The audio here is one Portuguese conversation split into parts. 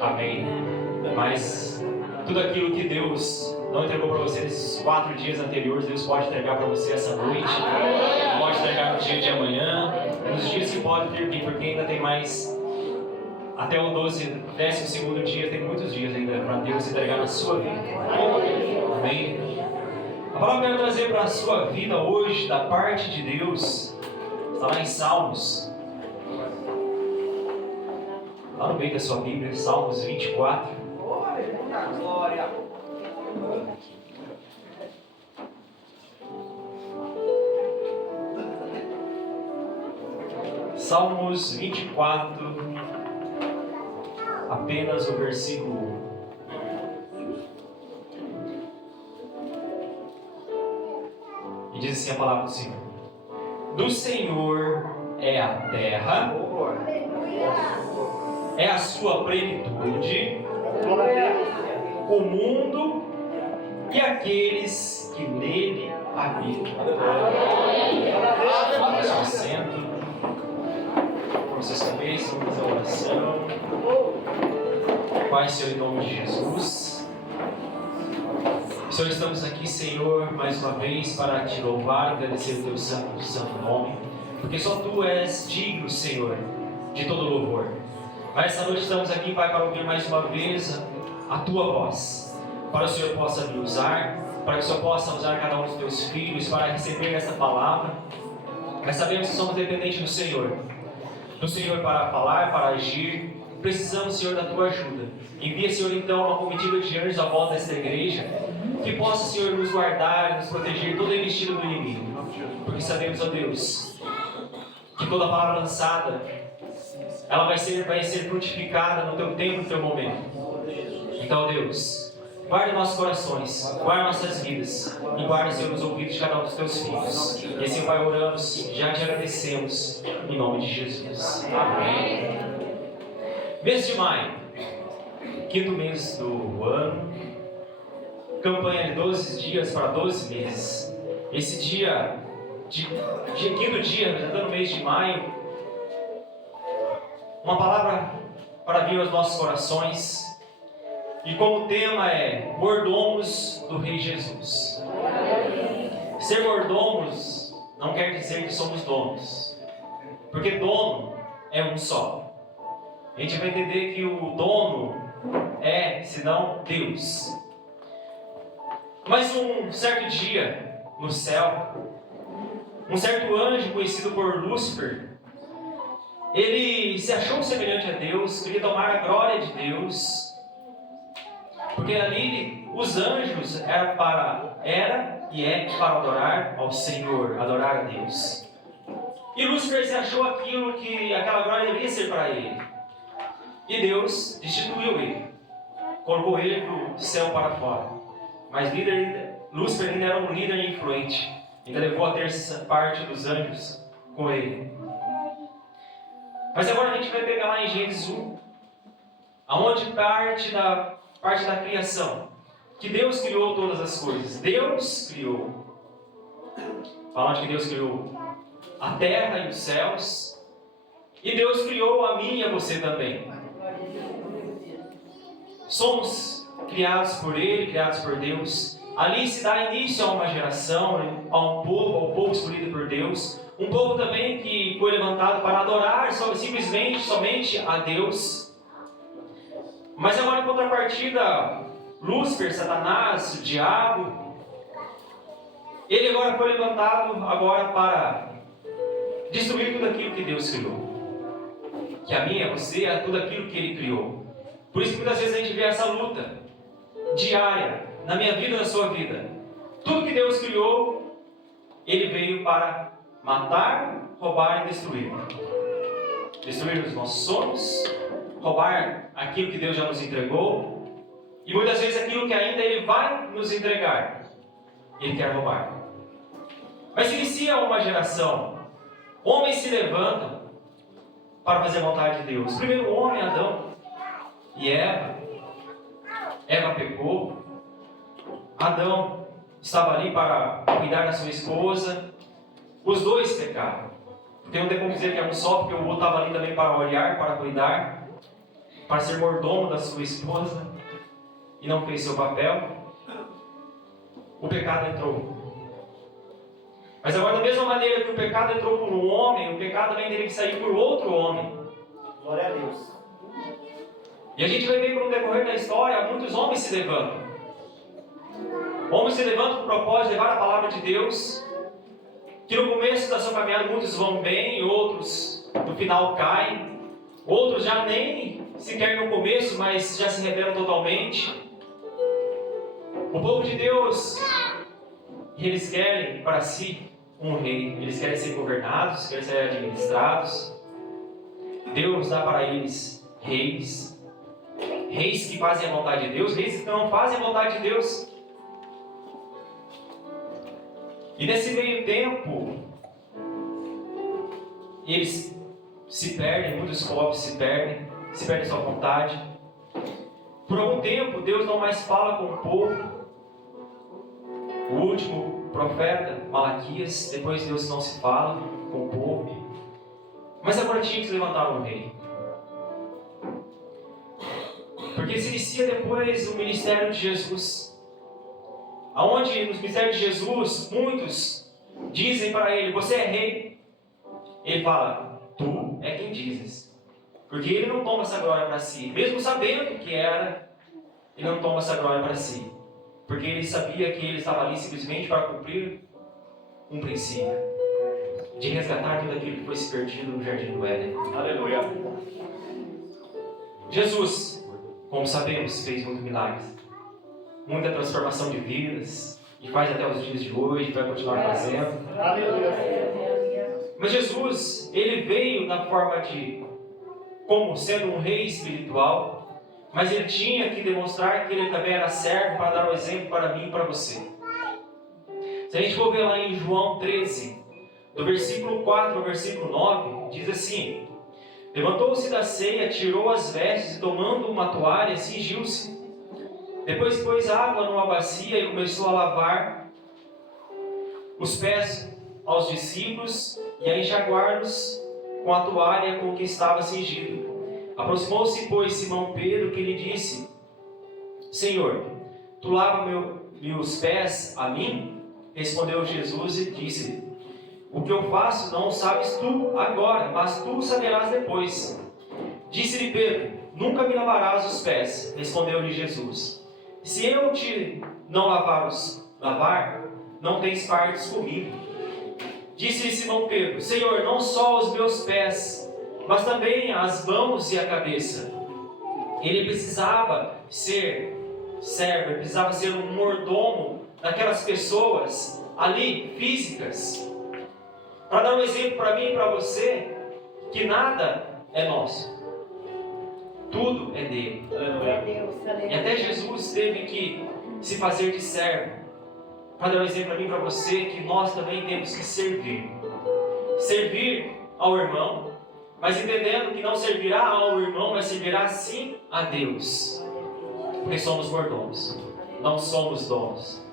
Amém. Mas tudo aquilo que Deus não entregou para você nesses 4 dias anteriores, Deus pode entregar para você essa noite, pode entregar no dia de amanhã, nos dias que pode ter aqui, porque ainda tem mais, até o 12º dia, tem muitos dias ainda para Deus entregar na sua vida. Amém. A palavra que eu quero trazer para a sua vida hoje, da parte de Deus, está lá em Salmos. Lá no meio da sua Bíblia, Salmos 24. Glória! Salmos 24, apenas o versículo 1. E diz assim a palavra do Senhor: do Senhor é a terra, é a sua plenitude, o mundo e aqueles que nele habitam. Tome seu assento, com suas cabeças, vamos fazer a oração. Pai, Senhor, em nome de Jesus. Senhor, estamos aqui, Senhor, mais uma vez para te louvar e agradecer o teu santo nome, porque só tu és digno, Senhor, de todo louvor. Mas essa noite estamos aqui, Pai, para ouvir mais uma vez a tua voz, para que o Senhor possa me usar, para que o Senhor possa usar cada um dos teus filhos para receber essa palavra. Mas sabemos que somos dependentes do Senhor para falar, para agir. Precisamos, Senhor, da tua ajuda. Envia, Senhor, então uma comitiva de anjos à volta desta igreja, que possa, Senhor, nos guardar e nos proteger de todo investido do inimigo. Porque sabemos, ó Deus, que toda palavra lançada ela vai ser frutificada no teu tempo, no teu momento. Então, Deus, guarda nossos corações, guarda nossas vidas e guarda, Senhor, os ouvidos de cada um dos teus filhos. E assim, Pai, oramos, já te agradecemos, em nome de Jesus. Amém. Mês de maio, 5º mês do ano, campanha de 12 dias para 12 meses. Esse dia, 5º dia, representando o mês de maio, uma palavra para vir aos nossos corações, e como tema é mordomos do Rei Jesus. Ser mordomos não quer dizer que somos donos, porque dono é um só. A gente vai entender que o dono é, senão, Deus. Mas um certo dia, no céu, um certo anjo conhecido por Lúcifer, ele se achou semelhante a Deus, queria tomar a glória de Deus, porque ali os anjos era e é para adorar ao Senhor, adorar a Deus. E Lúcifer se achou aquela glória deveria ser para ele. E Deus destituiu ele, colocou ele do céu para fora. Mas Lúcifer ainda era um líder influente, ainda levou a terça parte dos anjos com ele. Mas agora a gente vai pegar lá em Gênesis 1, aonde parte da criação, que Deus criou todas as coisas. Deus criou. Falando que Deus criou a terra e os céus, e Deus criou a mim e a você também. Somos criados por Ele, criados por Deus. Ali se dá início a uma geração, ao povo escolhido por Deus. Um povo também que foi levantado para adorar somente a Deus. Mas agora, em contrapartida, Lúcifer, Satanás, o diabo, ele agora foi levantado para destruir tudo aquilo que Deus criou. Que a mim e a você é tudo aquilo que Ele criou. Por isso que muitas vezes a gente vê essa luta diária, na minha vida e na sua vida. Tudo que Deus criou, Ele veio para matar, roubar e destruir. Destruir os nossos sonhos, roubar aquilo que Deus já nos entregou, e muitas vezes aquilo que ainda Ele vai nos entregar, Ele quer roubar. Mas se inicia uma geração, homens se levantam para fazer a vontade de Deus. Primeiro o homem, Adão e Eva. Eva pecou, Adão estava ali para cuidar da sua esposa, os dois pecaram. Porque não tem como dizer que é um só, porque o outro estava ali também para olhar, para cuidar, para ser mordomo da sua esposa, e não fez seu papel. O pecado entrou. Mas agora, da mesma maneira que o pecado entrou por um homem, o pecado também teria que sair por outro homem. Glória a Deus. E a gente vai ver que no decorrer da história, muitos homens se levantam. Homens se levantam com o propósito de levar a palavra de Deus, que no começo da sua caminhada muitos vão bem, outros no final caem, outros já nem sequer no começo, mas já se rebelam totalmente. O povo de Deus, eles querem para si um rei, eles querem ser governados, querem ser administrados. Deus dá para eles reis, reis que fazem a vontade de Deus, reis que não fazem a vontade de Deus. E nesse meio tempo, eles se perdem, muitos pobres se perdem sua vontade. Por algum tempo, Deus não mais fala com o povo. O último profeta, Malaquias, depois Deus não se fala com o povo. Mas agora tinha que se levantar um rei. Porque se inicia depois o ministério de Jesus. Aonde no ministério de Jesus, muitos dizem para ele, você é rei. Ele fala, tu é quem dizes. Porque ele não toma essa glória para si. Mesmo sabendo que era, ele não toma essa glória para si. Porque ele sabia que ele estava ali simplesmente para cumprir um princípio. De resgatar tudo aquilo que foi se perdido no Jardim do Éden. Aleluia. Jesus, como sabemos, fez muitos milagres. Muita transformação de vidas. E faz até os dias de hoje, vai continuar fazendo. Aleluia. Mas Jesus, ele veio na forma de, como sendo um rei espiritual, mas ele tinha que demonstrar que ele também era servo para dar o exemplo para mim e para você. Se a gente for ver lá em João 13, do versículo 4 ao versículo 9, diz assim: levantou-se da ceia, tirou as vestes e tomando uma toalha, cingiu-se. Depois pôs água numa bacia e começou a lavar os pés aos discípulos e a enxaguar-los com a toalha com que estava cingido. Aproximou-se, pois, Simão Pedro, que lhe disse: Senhor, tu lava meus pés a mim? Respondeu Jesus e disse-lhe: o que eu faço não sabes tu agora, mas tu saberás depois. Disse-lhe Pedro: nunca me lavarás os pés. Respondeu-lhe Jesus: se eu te não lavar, não tens partes comigo. Disse-lhe Simão Pedro: Senhor, não só os meus pés, mas também as mãos e a cabeça. Ele precisava ser servo, ele precisava ser um mordomo daquelas pessoas ali, físicas, para dar um exemplo para mim e para você, que nada é nosso. Tudo é dele. E até Jesus teve que se fazer de servo, para dar um exemplo para mim e para você, que nós também temos que servir. Servir ao irmão, mas entendendo que não servirá ao irmão, mas servirá sim a Deus. Porque somos mordomos, não somos donos.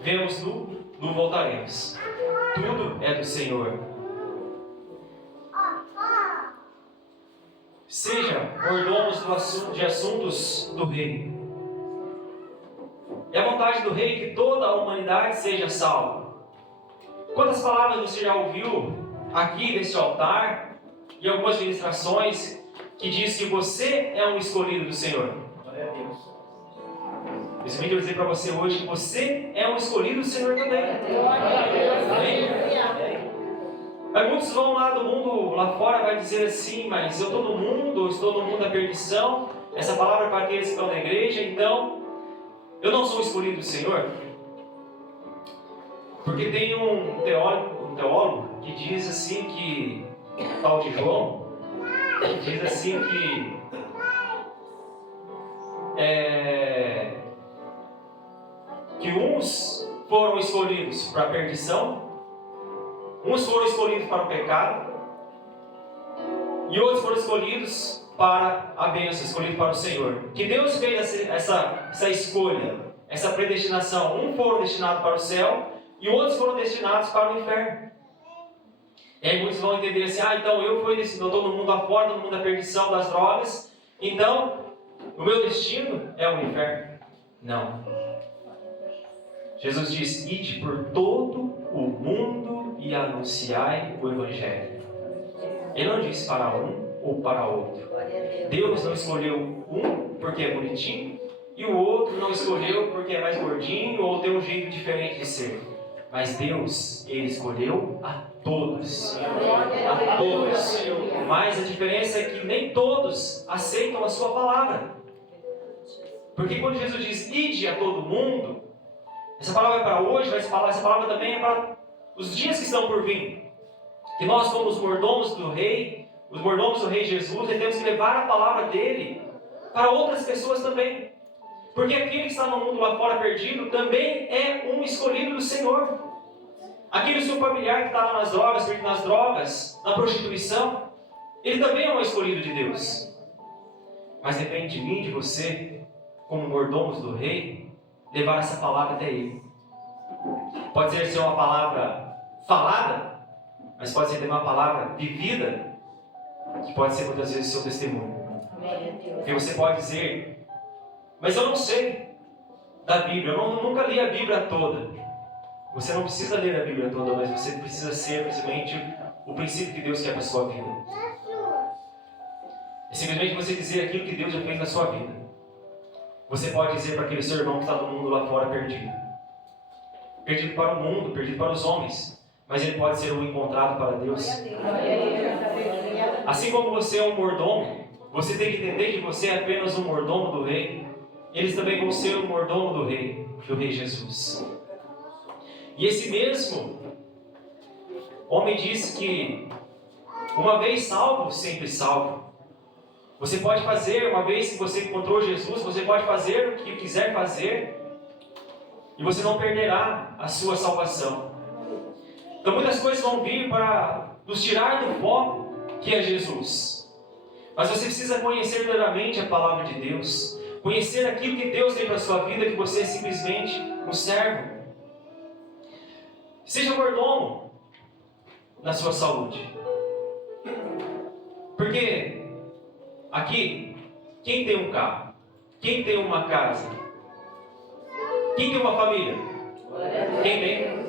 Vemos nu voltaremos. Tudo é do Senhor. Seja mordomos de assuntos do rei. É a vontade do rei que toda a humanidade seja salva. Quantas palavras você já ouviu aqui neste altar e algumas ministrações que diz que você é um escolhido do Senhor? Glória a Deus. Eu quero dizer para você hoje que você é um escolhido do Senhor também. Amém? Mas muitos vão lá do mundo, lá fora, vai dizer assim: mas eu estou no mundo, eu estou no mundo da perdição. Essa palavra é para aqueles que estão na igreja, então eu não sou escolhido do Senhor. Porque tem um teólogo que diz assim que, tal de João, diz assim que uns foram escolhidos para a perdição, uns foram escolhidos para o pecado, e outros foram escolhidos para a bênção, escolhidos para o Senhor. Que Deus fez essa escolha, essa predestinação. Um foram destinados para o céu e outros foram destinados para o inferno. E aí muitos vão entender assim, então eu estou no mundo afora, no mundo da perdição, das drogas, então o meu destino é o inferno. Não. Jesus diz, ide por todo o mundo e anunciai o Evangelho. Ele não disse para um ou para outro. Deus não escolheu um porque é bonitinho, e o outro não escolheu porque é mais gordinho ou tem um jeito diferente de ser. Mas Deus, Ele escolheu a todos. A todos. Mas a diferença é que nem todos aceitam a sua palavra. Porque quando Jesus diz, ide a todo mundo, essa palavra é para hoje, mas essa palavra também é para os dias que estão por vir. Que nós, como os mordomos do Rei Jesus, temos que levar a palavra dele para outras pessoas também. Porque aquele que está no mundo lá fora perdido também é um escolhido do Senhor. Aquele seu familiar que está lá nas drogas, na prostituição, ele também é um escolhido de Deus. Mas depende de mim, de você, como mordomos do Rei, levar essa palavra até ele. Pode ser uma palavra falada, mas pode ser também uma palavra vivida, que pode ser muitas vezes o seu testemunho. Porque você pode dizer, mas eu não sei da Bíblia, eu nunca li a Bíblia toda. Você não precisa ler a Bíblia toda, mas você precisa ser simplesmente o princípio que Deus quer para a sua vida. É simplesmente você dizer aquilo que Deus já fez na sua vida. Você pode dizer para aquele seu irmão que está no mundo lá fora perdido. Perdido para o mundo, perdido para os homens. Mas ele pode ser um encontrado para Deus. Assim como você é um mordomo, você tem que entender que você é apenas um mordomo do Rei. Eles também vão ser um mordomo do Rei Jesus. E esse mesmo homem disse que uma vez salvo, sempre salvo. Você pode fazer, uma vez que você encontrou Jesus, você pode fazer o que quiser fazer e você não perderá a sua salvação. Então muitas coisas vão vir para nos tirar do foco que é Jesus. Mas você precisa conhecer verdadeiramente a palavra de Deus, conhecer aquilo que Deus tem para a sua vida, que você é simplesmente um servo. Seja mordomo na sua saúde. Porque aqui, quem tem um carro? Quem tem uma casa? Quem tem uma família? Quem tem?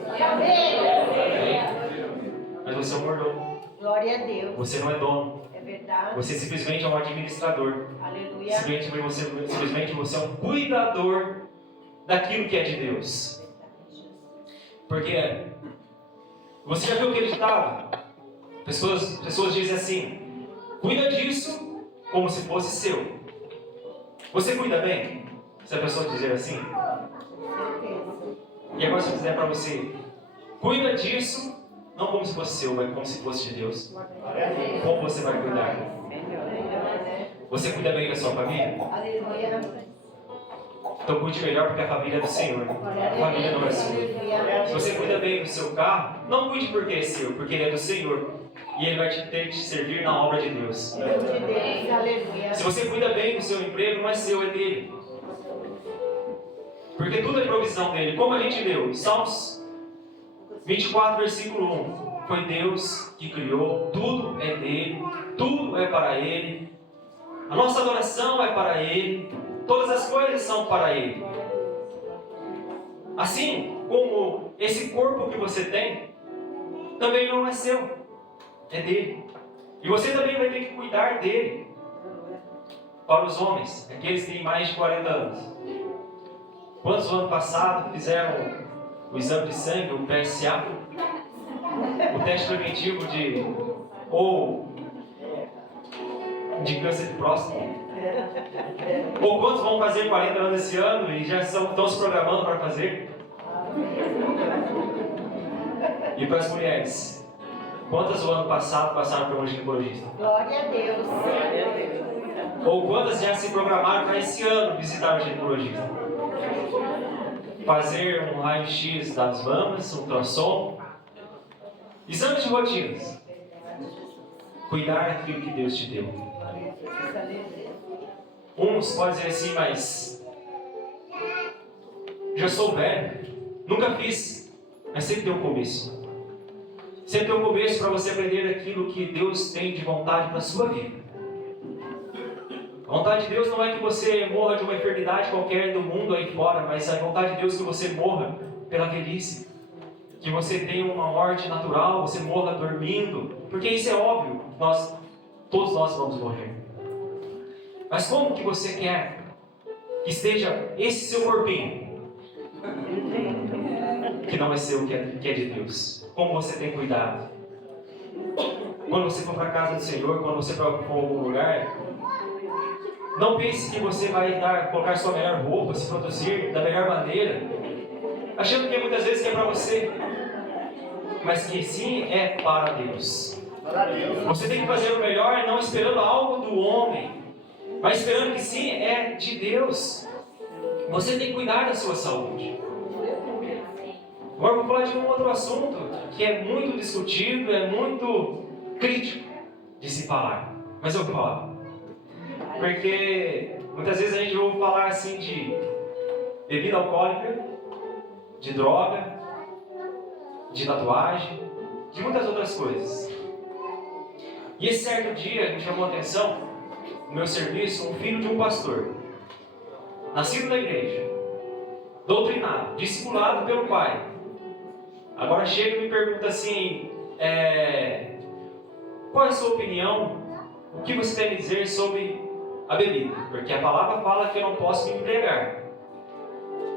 Mas você é um mordomo. Glória a Deus. Você não é dono. É verdade. Você simplesmente é um administrador. Aleluia. Simplesmente você é um cuidador daquilo que é de Deus. Porque você já viu aquele ditado? Pessoas dizem assim: cuida disso como se fosse seu. Você cuida bem? Se a pessoa dizer assim. E agora se eu dizer para você: cuida disso não como se fosse seu, mas como se fosse de Deus. Como você vai cuidar? Você cuida bem da sua família? Aleluia. Então cuide melhor, porque a família é do Senhor. A família não é sua. Se você cuida bem do seu carro, não cuide porque é seu, porque ele é do Senhor. E ele vai ter que te servir na obra de Deus. Se você cuida bem do seu emprego, não é seu, é dele. Porque tudo é provisão dele. Como a gente leu, Salmos 24, versículo 1. Foi Deus que criou, tudo é dele, tudo é para ele. A nossa adoração é para ele. Todas as coisas são para ele. Assim como esse corpo que você tem, também não é seu, é dele. E você também vai ter que cuidar dele. Para os homens, aqueles que têm mais de 40 anos. Quantos no ano passado fizeram o exame de sangue, o PSA? O teste preventivo de câncer de próstata? Ou quantos vão fazer 40 anos esse ano e já estão se programando para fazer? E para as mulheres, quantas o ano passado passaram por um ginecologista? Glória a Deus. Ou quantas já se programaram para esse ano visitar o ginecologista? Fazer um raio-x das mamas, um ultrassom, exames de rotinas. Cuidar daquilo que Deus te deu. Uns podem dizer assim, mas já sou velho, nunca fiz, mas sempre tem um começo. sempre tem um começo para você aprender aquilo que Deus tem de vontade para a sua vida. A vontade de Deus não é que você morra de uma enfermidade qualquer do mundo aí fora, mas a vontade de Deus é que você morra pela velhice. Que você tenha uma morte natural, você morra dormindo. Porque isso é óbvio, todos nós vamos morrer. Mas como que você quer que esteja esse seu corpinho? Que não vai ser o que é de Deus. Como você tem cuidado? Quando você for para a casa do Senhor, quando você for para algum lugar, não pense que você vai colocar sua melhor roupa, se produzir da melhor maneira, achando que muitas vezes é para você, mas que sim é para Deus. Você tem que fazer o melhor, não esperando algo do homem, mas esperando que sim é de Deus. Você tem que cuidar da sua saúde. Agora vou falar de um outro assunto que é muito discutido, é muito crítico de se falar, mas eu falo. Porque muitas vezes a gente ouve falar assim de bebida alcoólica, de droga, de tatuagem, de muitas outras coisas. E esse certo dia me chamou a atenção, no meu serviço, um filho de um pastor, nascido na igreja, doutrinado, discipulado pelo pai. Agora chega e me pergunta assim, qual é a sua opinião, o que você tem a dizer sobre a bebida? Porque a palavra fala que eu não posso me embriagar.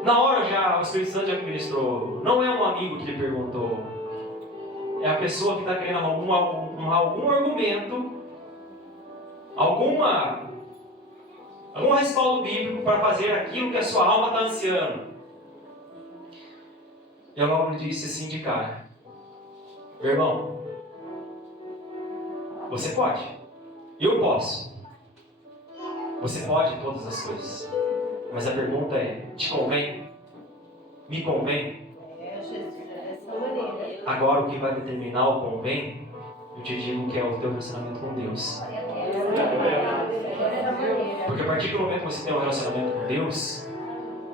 Na hora já, o Espírito Santo já me ministrou, não é um amigo que lhe perguntou, é a pessoa que está querendo algum argumento, algum respaldo bíblico para fazer aquilo que a sua alma está ansiando. E eu logo lhe disse assim de cara, meu irmão, você pode, eu posso. Você pode todas as coisas. Mas a pergunta é, te convém? Me convém? Agora o que vai determinar o convém, eu te digo que é o teu relacionamento com Deus. Porque a partir do momento que você tem um relacionamento com Deus,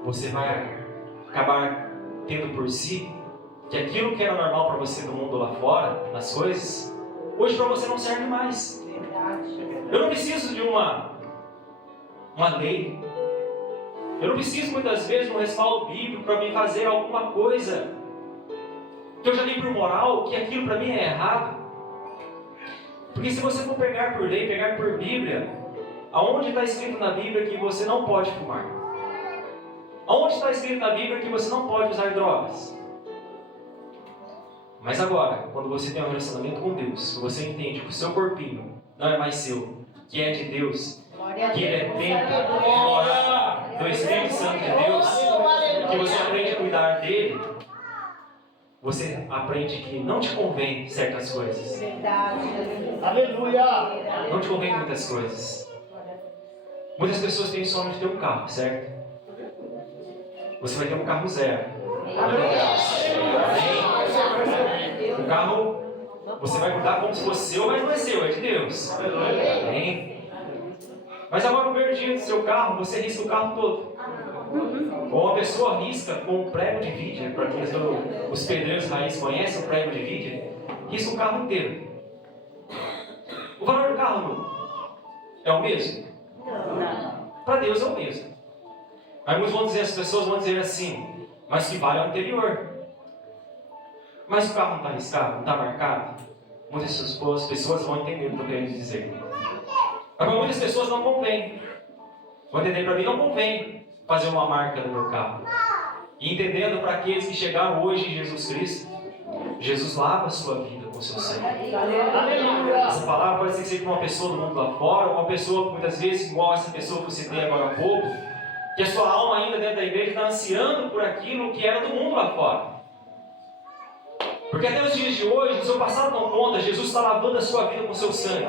você vai acabar tendo por si que aquilo que era normal para você no mundo lá fora, nas coisas, hoje para você não serve mais. Eu não preciso de uma lei. Eu não preciso muitas vezes de um respaldo bíblico para me fazer alguma coisa que eu já dei por moral, que aquilo para mim é errado. Porque se você for pegar por lei, pegar por Bíblia, aonde está escrito na Bíblia que você não pode fumar? Aonde está escrito na Bíblia que você não pode usar drogas? Mas agora, quando você tem um relacionamento com Deus, você entende que o seu corpinho não é mais seu, que é de Deus, que ele é templo do Espírito Santo de Deus, que você aprende a cuidar dele, você aprende que não te convém certas coisas. Aleluia! Não te convém muitas coisas. Muitas pessoas têm sonho de ter um carro, certo? Você vai ter um carro zero. Um carro, você vai cuidar como se fosse seu, mas não é seu, é de Deus. Amém? Mas agora no primeiro dia do seu carro, você risca o carro todo. Ou uma pessoa risca com um prego de vídeo, para quem os pedreiros raiz conhecem o prego de vídeo, risca o carro inteiro. O valor do carro é o mesmo? Não. Para Deus é o mesmo. Mas muitos vão dizer, as pessoas vão dizer assim, mas que vale é o anterior. Mas o carro não está riscado, não está marcado? Muitas pessoas vão entender o que eu estou querendo dizer. Mas para muitas pessoas não convém. Vão entender, para mim não convém fazer uma marca no meu carro. E entendendo para aqueles que chegaram hoje em Jesus Cristo, Jesus lava a sua vida com o seu sangue. Essa palavra pode ser para uma pessoa do mundo lá fora, ou uma pessoa muitas vezes igual a essa pessoa que eu citei agora há pouco, que a sua alma ainda dentro da igreja está ansiando por aquilo que era do mundo lá fora. Porque até os dias de hoje, o seu passado não conta, Jesus está lavando a sua vida com o seu sangue.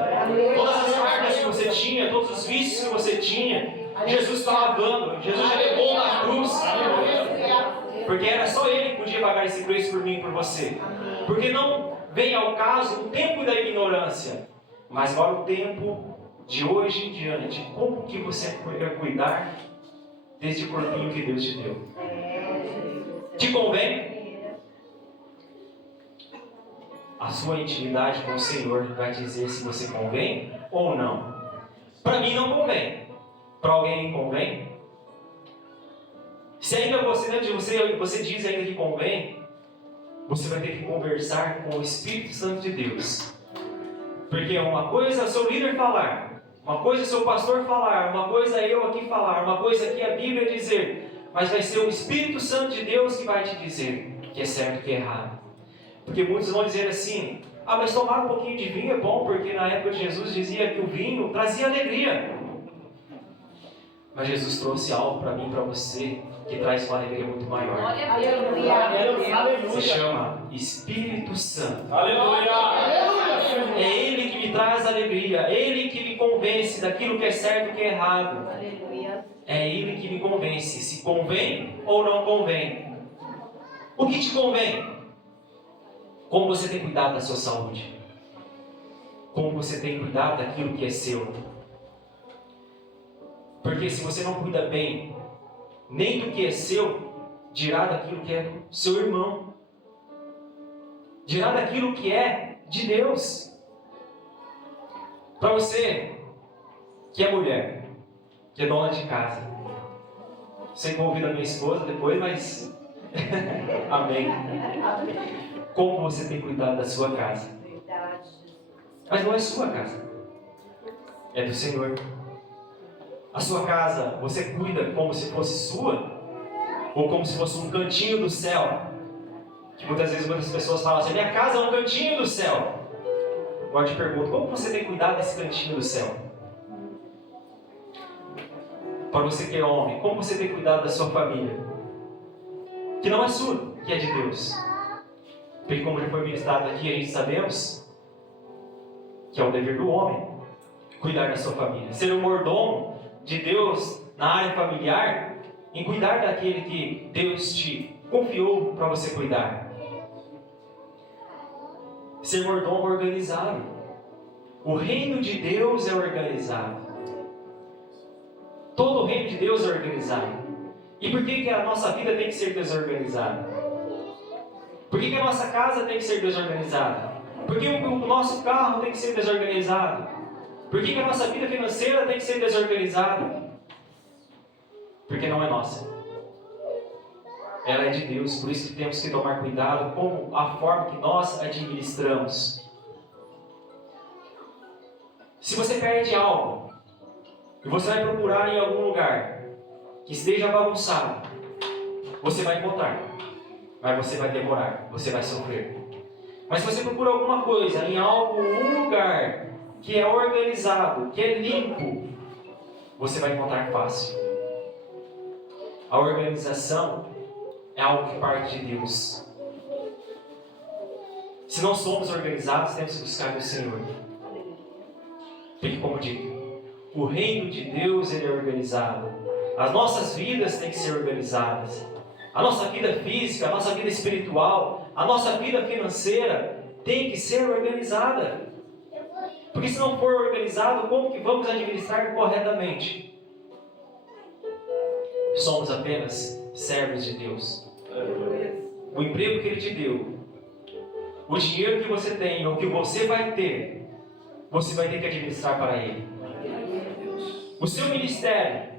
Todas as marcas que você tinha, todos os vícios que você tinha, Jesus está lavando. Jesus já levou na cruz. Porque era só Ele que podia pagar esse preço por mim e por você. Porque não vem ao caso o tempo da ignorância, mas agora o tempo de hoje em diante. Como que você vai cuidar deste corpinho que Deus te deu? Te convém? a sua intimidade com o Senhor vai dizer se você convém ou não. Para mim não convém. Para alguém convém? Se ainda você diz ainda que convém, você vai ter que conversar com o Espírito Santo de Deus. Porque uma coisa é o seu líder falar, uma coisa é o seu pastor falar, uma coisa é eu aqui falar, uma coisa aqui é a Bíblia dizer, mas vai ser o Espírito Santo de Deus que vai te dizer que é certo e que é errado. Porque muitos vão dizer assim: ah, mas tomar um pouquinho de vinho é bom, porque na época de Jesus dizia que o vinho trazia alegria. Mas Jesus trouxe algo para mim e para você que traz uma alegria muito maior. Aleluia. Se chama Espírito Santo. Aleluia. É Ele que me traz alegria, é Ele que me convence daquilo que é certo e que é errado. Aleluia. É Ele que me convence se convém ou não convém. O que te convém? Como você tem cuidado da sua saúde? Como você tem cuidado daquilo que é seu? Porque se você não cuida bem nem do que é seu, dirá daquilo que é do seu irmão. Dirá daquilo que é de Deus. Para você que é mulher, que é dona de casa. Sei que vou ouvir da minha esposa depois, mas amém. Como você tem cuidado da sua casa? Verdade. Mas não é sua casa, é do Senhor. A sua casa, você cuida como se fosse sua? Ou como se fosse um cantinho do céu? Que muitas vezes muitas pessoas falam assim: minha casa é um cantinho do céu. Agora eu te pergunto, como você tem cuidado desse cantinho do céu? Para você que é homem, como você tem cuidado da sua família? Que não é sua, que é de Deus. Porque como já foi ministrado aqui, a gente sabemos que é o dever do homem cuidar da sua família. Ser um mordomo de Deus na área familiar, em cuidar daquele que Deus te confiou para você cuidar. Ser mordomo organizado. O reino de Deus é organizado. Todo o reino de Deus é organizado. E por que a nossa vida tem que ser desorganizada? Por que a nossa casa tem que ser desorganizada? Por que o nosso carro tem que ser desorganizado? Por que a nossa vida financeira tem que ser desorganizada? Porque não é nossa. Ela é de Deus, por isso que temos que tomar cuidado com a forma que nós administramos. Se você perde algo, e você vai procurar em algum lugar que esteja bagunçado, você vai encontrar, mas você vai demorar, você vai sofrer. Mas se você procura alguma coisa em algum lugar que é organizado, que é limpo, você vai encontrar fácil. A organização é algo que parte de Deus. Se não somos organizados, temos que buscar do Senhor. Porque, como digo, o reino de Deus ele é organizado. As nossas vidas têm que ser organizadas. A nossa vida física, a nossa vida espiritual, a nossa vida financeira tem que ser organizada. Porque se não for organizado, como que vamos administrar corretamente? Somos apenas servos de Deus. O emprego que Ele te deu, o dinheiro que você tem, ou que você vai ter, você vai ter que administrar para Ele. O seu ministério,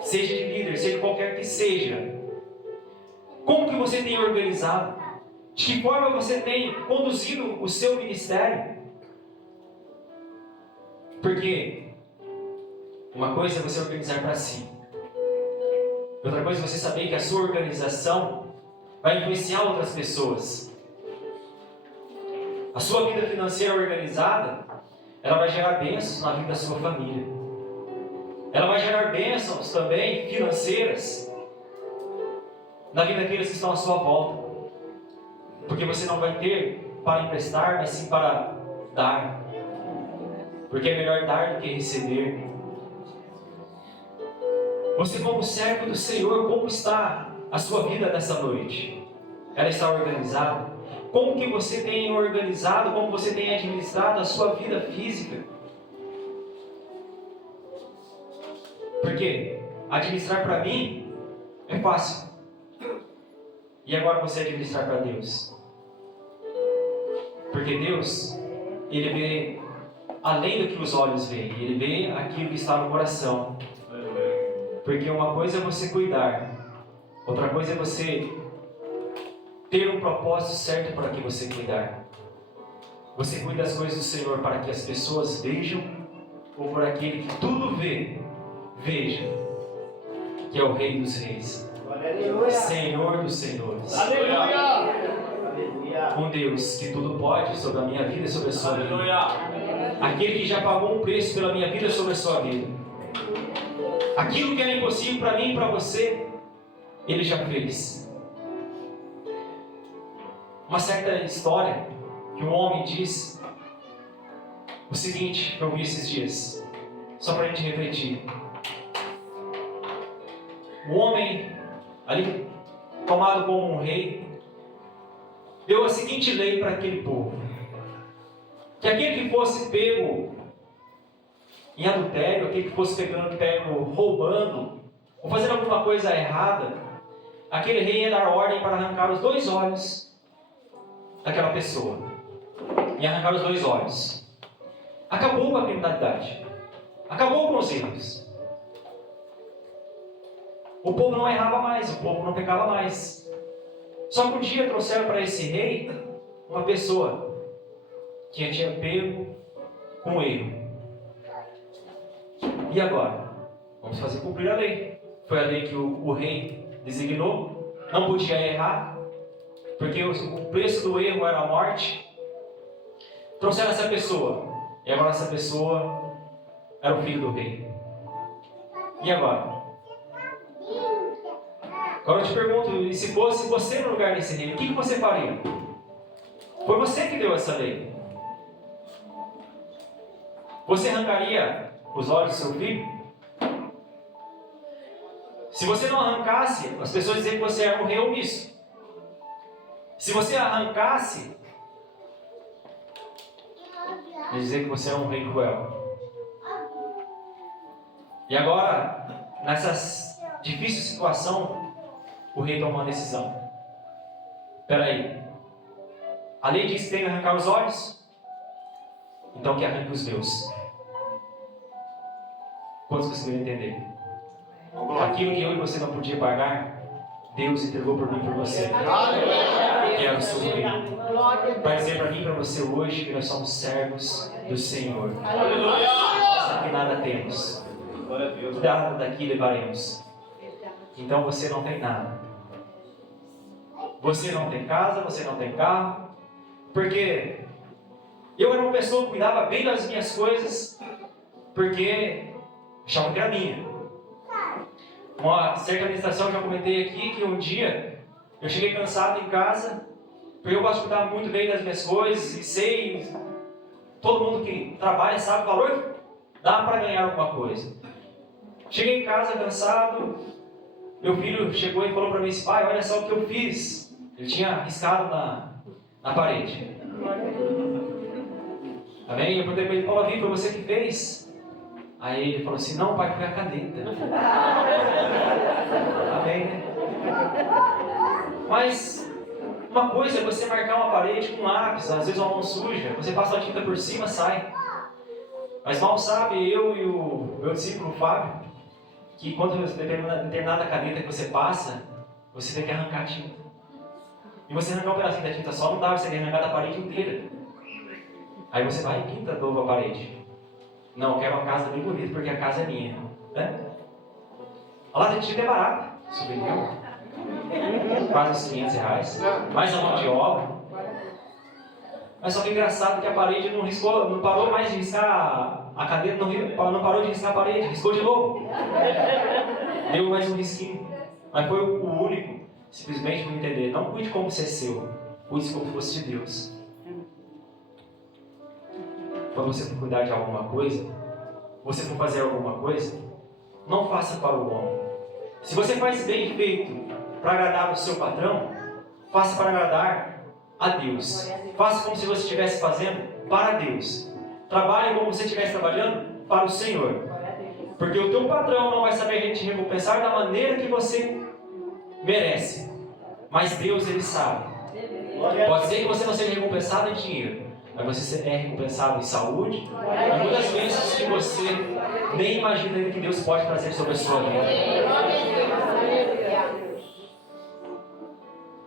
seja de líder, seja qualquer que seja, como que você tem organizado? De que forma você tem conduzido o seu ministério? Porque uma coisa é você organizar para si. Outra coisa é você saber que a sua organização vai influenciar outras pessoas. A sua vida financeira organizada, ela vai gerar bênçãos na vida da sua família. Ela vai gerar bênçãos também financeiras na vida daqueles que estão à sua volta. Porque você não vai ter para emprestar, mas sim para dar. Porque é melhor dar do que receber. Você, como servo do Senhor, como está a sua vida nessa noite? Ela está organizada? Como que você tem organizado, como você tem administrado a sua vida física? Porque administrar para mim é fácil. E agora você administrar para Deus? Porque Deus, Ele vê além do que os olhos veem. Ele vê aquilo que está no coração. Porque uma coisa é você cuidar, outra coisa é você ter um propósito certo para que você cuidar. Você cuida das coisas do Senhor para que as pessoas vejam, ou por aquele que tudo vê, veja, que é o Rei dos Reis, Senhor dos Senhores. Aleluia. Um Deus que tudo pode sobre a minha vida e sobre a sua vida. Aquele que já pagou um preço pela minha vida e sobre a sua vida. Aquilo que era impossível para mim e para você, Ele já fez. Uma certa história que um homem diz o seguinte, que eu vi esses dias, só para a gente refletir. O homem, ali tomado como um rei, deu a seguinte lei para aquele povo: que aquele que fosse pego em adultério, aquele que fosse pego roubando, ou fazendo alguma coisa errada, aquele rei ia dar ordem para arrancar os 2 olhos daquela pessoa. E arrancar os 2 olhos. Acabou com a criminalidade. Acabou com os erros. O povo não errava mais, o povo não pecava mais. Só que um dia trouxeram para esse rei uma pessoa que tinha pego com erro. E agora? Vamos fazer cumprir a lei. Foi a lei que o rei designou. Não podia errar, porque o preço do erro era a morte. Trouxeram essa pessoa. E agora essa pessoa era o filho do rei. E agora? Agora eu te pergunto, e se fosse você no lugar desse rei, o que você faria? Foi você que deu essa lei. Você arrancaria os olhos do seu filho? Se você não arrancasse, as pessoas diziam que você era um rei omisso. Se você arrancasse, eles diziam que você é um rei cruel. E agora, nessa difícil situação, o rei toma uma decisão. Espera aí. A lei diz que tem que arrancar os olhos? Então que arranque os meus. Quantos conseguiram entender? Aquilo que eu e você não podia pagar, Deus entregou por mim e por você. Que era o seu reino. Vai dizer para mim e para você hoje que nós somos servos do Senhor. Nós que nada temos. Nada daqui levaremos. Então você não tem nada. Você não tem casa, você não tem carro. Porque eu era uma pessoa que cuidava bem das minhas coisas, porque achava que era minha. Uma certa administração, já comentei aqui, que um dia eu cheguei cansado em casa, porque eu gosto de cuidar muito bem das minhas coisas, e sei, todo mundo que trabalha sabe o valor que dá para ganhar alguma coisa. Cheguei em casa cansado, meu filho chegou e falou para mim: pai, olha só o que eu fiz. Ele tinha riscado na parede. Amém? Eu perguntei para ele: Paulo, foi você que fez? Aí ele falou assim: não, pai, foi a caneta. Amém? Mas uma coisa é você marcar uma parede com lápis, às vezes uma mão suja, você passa a tinta por cima, sai. Mas mal sabe eu e o meu discípulo Fábio, que quando determinada caneta que você passa, você tem que arrancar a tinta. E você arrancar um pedacinho da tinta só não dá, você tem que arrancar da parede inteira. Aí você vai e pinta de novo a parede. Não, eu quero uma casa bem bonita porque a casa é minha. Né? A lata de tinta é barata, souvenir. Quase uns R$500. Mais a mão de obra. Mas só que é engraçado que a parede não riscou, não parou mais de riscar a cadeira, não parou de riscar a parede, riscou de novo. Deu mais um risquinho. Mas foi o único. Simplesmente para entender. Não cuide como se é seu, cuide como se fosse de Deus. Quando você for cuidar de alguma coisa, você for fazer alguma coisa, não faça para o homem. Se você faz bem feito para agradar o seu patrão, faça para agradar a Deus. Faça como se você estivesse fazendo para Deus. Trabalhe como se você estivesse trabalhando para o Senhor. Porque o teu patrão não vai saber te recompensar da maneira que você merece. Mas Deus, Ele sabe. Pode ser que você não seja recompensado em dinheiro, Mas você é recompensado em saúde e muitas bênçãos que você nem imagina que Deus pode trazer sobre a sua vida.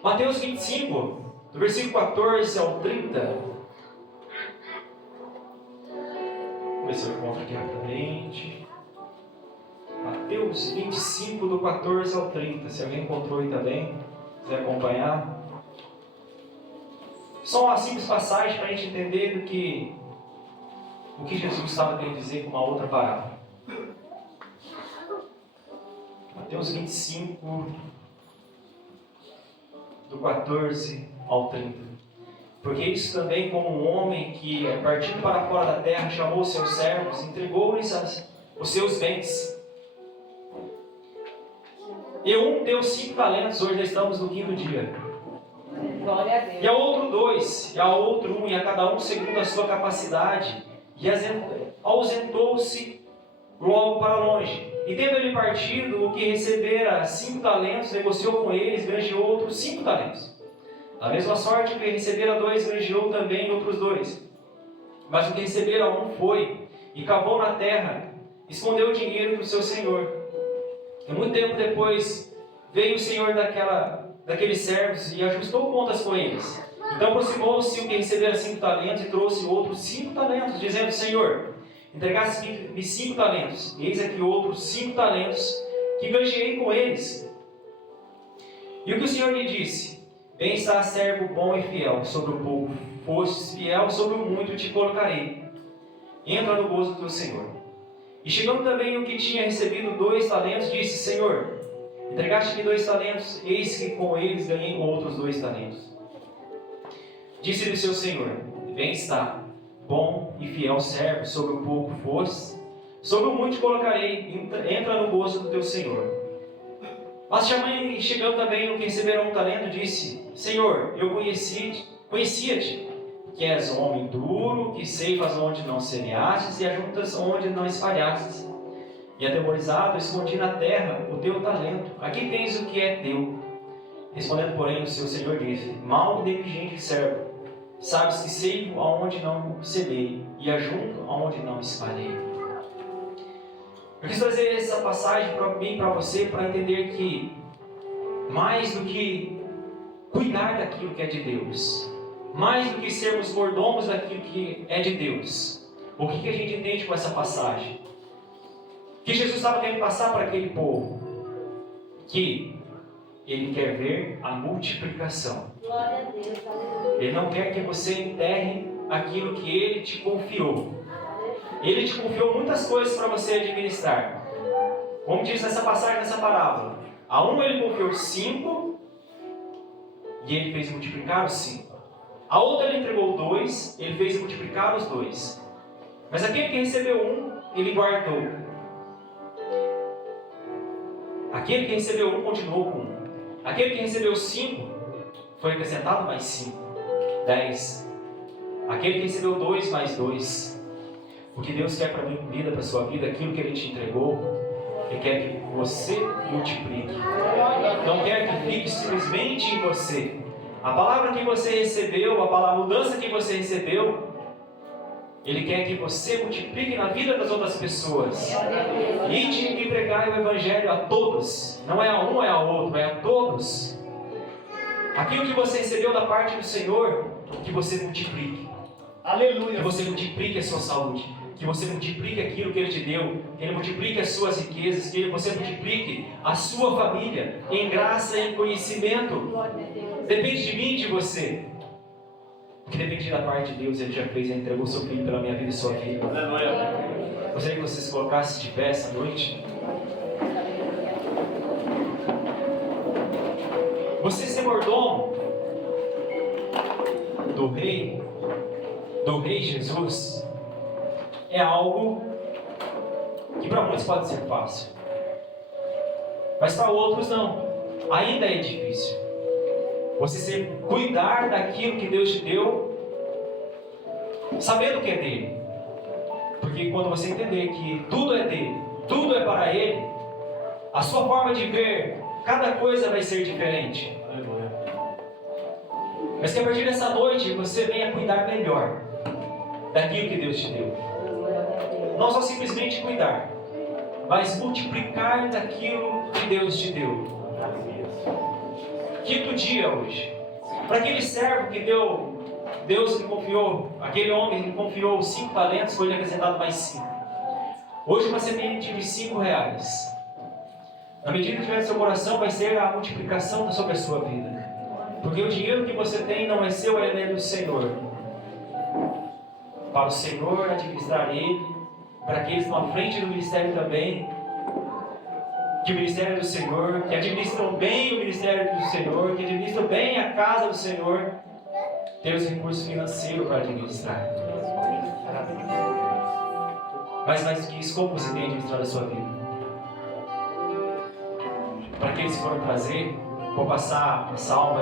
Mateus 25, do versículo 14 ao 30. Vamos ver se eu encontro aqui rapidamente. Mateus 25, do 14 ao 30. Se alguém encontrou aí também, quiser acompanhar. Só uma simples passagem para a gente entender o que Jesus estava querendo dizer com uma outra parábola. Mateus 25, do 14 ao 30. Porque isso também, como um homem que, partindo para fora da terra, chamou os seus servos, entregou-lhes os seus bens. E um deu 5 talentos, hoje já estamos no 5º dia. Glória a Deus. E a outro 2, e a outro 1, e a cada um segundo a sua capacidade. E ausentou-se logo para longe. E tendo ele partido, o que recebera 5 talentos, negociou com eles, granjeou outros 5 talentos. Da mesma sorte, o que recebera 2, granjeou também outros 2. Mas o que recebera 1 foi, e cavou na terra, escondeu o dinheiro do seu senhor. E muito tempo depois, veio o senhor daqueles servos e ajustou contas com eles. Então aproximou-se o que recebera 5 talentos e trouxe outros 5 talentos, dizendo: Senhor, entregaste-me 5 talentos, eis aqui outros 5 talentos que ganhei com eles. E o que o Senhor lhe disse: Bem está, servo bom e fiel, sobre o pouco fostes fiel, sobre o muito te colocarei. Entra no gozo do teu Senhor. E chegando também o que tinha recebido 2 talentos, disse: Senhor, entregaste-me 2 talentos, eis que com eles ganhei outros 2 talentos. Disse-lhe o seu Senhor: Bem está, bom e fiel servo, sobre o pouco foste, sobre o muito te colocarei, entra no gozo do teu Senhor. Mas chegando também o que receberam 1 talento, disse: Senhor, eu conhecia-te, que és um homem duro, que ceifas onde não semeastes e ajuntas onde não espalhastes. E atemorizado, escondi na terra o teu talento. Aqui tens o que é teu. Respondendo, porém, o seu Senhor disse: Mal e negligente servo, sabes que ceifo aonde não semei e ajunto aonde não espalhei. Eu quis trazer essa passagem para mim e para você, para entender que mais do que cuidar daquilo que é de Deus, mais do que sermos mordomos daquilo que é de Deus, o que a gente entende com essa passagem? Que Jesus estava querendo passar para aquele povo, que Ele quer ver a multiplicação. Glória a Deus. Ele não quer que você enterre aquilo que Ele te confiou. Ele te confiou muitas coisas para você administrar. Como diz nessa passagem, nessa parábola, a um Ele confiou 5 e Ele fez multiplicar os 5. A outra Ele entregou 2, Ele fez multiplicar os 2. Mas aquele que recebeu 1, Ele guardou. Aquele que recebeu 1 continuou com 1. Aquele que recebeu 5, foi acrescentado mais 5, 10. Aquele que recebeu 2 mais 2. O que Deus quer para a minha vida, para a sua vida, aquilo que Ele te entregou, Ele quer que você multiplique. Não quer que fique simplesmente em você. A palavra que você recebeu, a mudança que você recebeu, Ele quer que você multiplique na vida das outras pessoas. Ide e pregai o Evangelho a todos. Não é a um, é a outro, é a todos. Aquilo que você recebeu da parte do Senhor, que você multiplique. Aleluia. Que você multiplique a sua saúde. Que você multiplique aquilo que Ele te deu. Que Ele multiplique as suas riquezas. Que você multiplique a sua família em graça e em conhecimento. Depende de mim e de você. O que depende da parte de Deus, Ele já fez, Ele entregou seu Filho pela minha vida e sua vida. Aleluia. Gostaria que você se colocasse de pé essa noite. Você ser mordomo do Rei Jesus, é algo que para muitos pode ser fácil, mas para outros não. Ainda é difícil. Você cuidar daquilo que Deus te deu, sabendo que é dele. Porque quando você entender que tudo é dele, tudo é para ele, a sua forma de ver cada coisa vai ser diferente. Mas que a partir dessa noite você venha cuidar melhor daquilo que Deus te deu. Não só simplesmente cuidar, mas multiplicar daquilo que Deus te deu. Quinto dia hoje. Para aquele servo que Deus lhe confiou, aquele homem que lhe confiou 5 talentos, foi lhe acrescentado mais 5. Hoje uma semente de R$5. Na medida que tiver no seu coração, vai ser a multiplicação sobre a sua vida. Porque o dinheiro que você tem não é seu, ele é do Senhor. Para o Senhor administrar ele, para aqueles que estão à frente do ministério também, que o ministério é do Senhor, que administram bem o ministério do Senhor, que administram bem a casa do Senhor, ter os recursos financeiros para administrar. Mas mais do que isso, como você tem administrado a sua vida? Para aqueles que foram trazer, vou passar essa alma